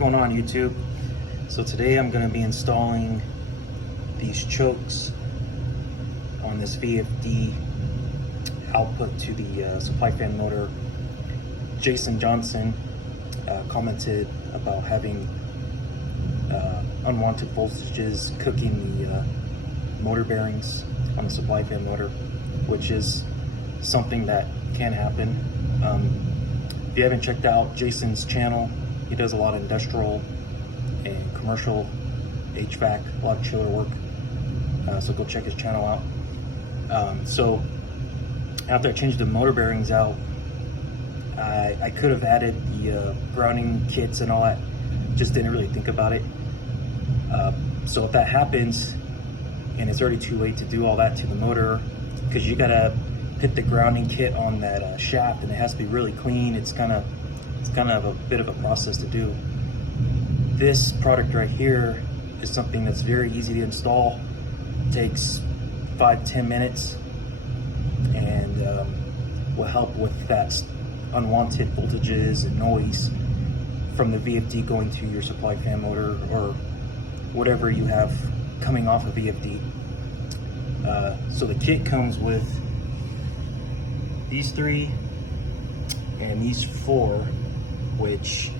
going on, YouTube? So today I'm going to be installing these chokes on this VFD output to the supply fan motor. Jason Johnson commented about having unwanted voltages cooking the motor bearings on the supply fan motor, which is something that can happen. If you haven't checked out Jason's channel, he does a lot of industrial and commercial HVAC, a lot of chiller work. So go check his channel out. So after I changed the motor bearings out, I could have added the grounding kits and all that, just didn't really think about it. So if that happens and it's already too late to do all that to the motor, because you gotta put the grounding kit on that shaft and it has to be really clean. It's kind of a bit of a process to do. This product right here is something that's very easy to install. It takes 5-10 minutes and will help with that unwanted voltages and noise from the VFD going to your supply fan motor or whatever you have coming off a VFD. So the kit comes with these 3 and these 4, which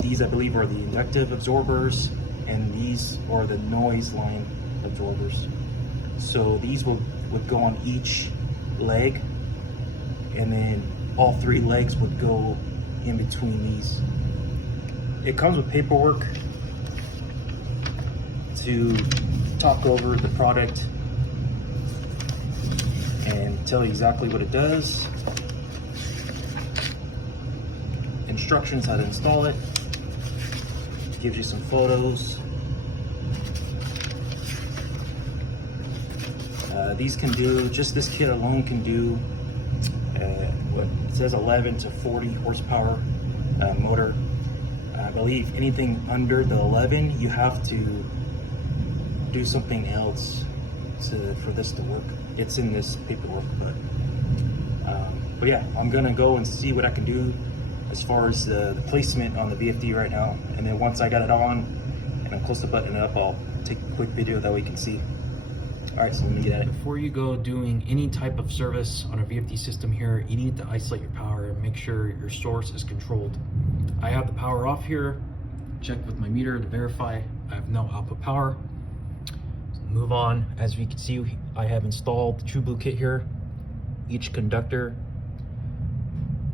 these I believe are the inductive absorbers and these are the noise line absorbers. So these would go on each leg, and then all 3 legs would go in between these. It comes with paperwork to talk over the product and tell you exactly what it does, instructions how to install it, gives you some photos. These can do, just this kit alone can do what it says 11 to 40 horsepower motor. I believe anything under the 11 you have to do something else for this to work. It's in this paperwork, but yeah, I'm gonna go and see what I can do as far as the placement on the VFD right now, and then once I got it on and I'm close to buttoning it up, I'll take a quick video that we can see. All right, so let me get at it. Before you go doing any type of service on a VFD system here, you need to isolate your power and make sure your source is controlled. I have the power off here, checked with my meter to verify I have no output power. So move on. As you can see, I have installed the CoolBLUE kit here. Each conductor,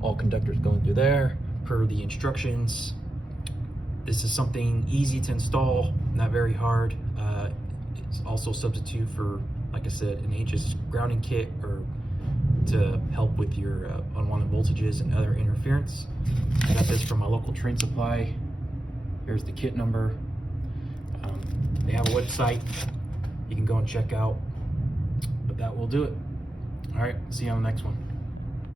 all conductors going through there per the instructions. This is something easy to install, not very hard. It's also substitute for, like I said, an HS grounding kit or to help with your unwanted voltages and other interference. I got this from my local Train Supply. Here's the kit number. They have a website you can go and check out, but that will do it. All right, see you on the next one.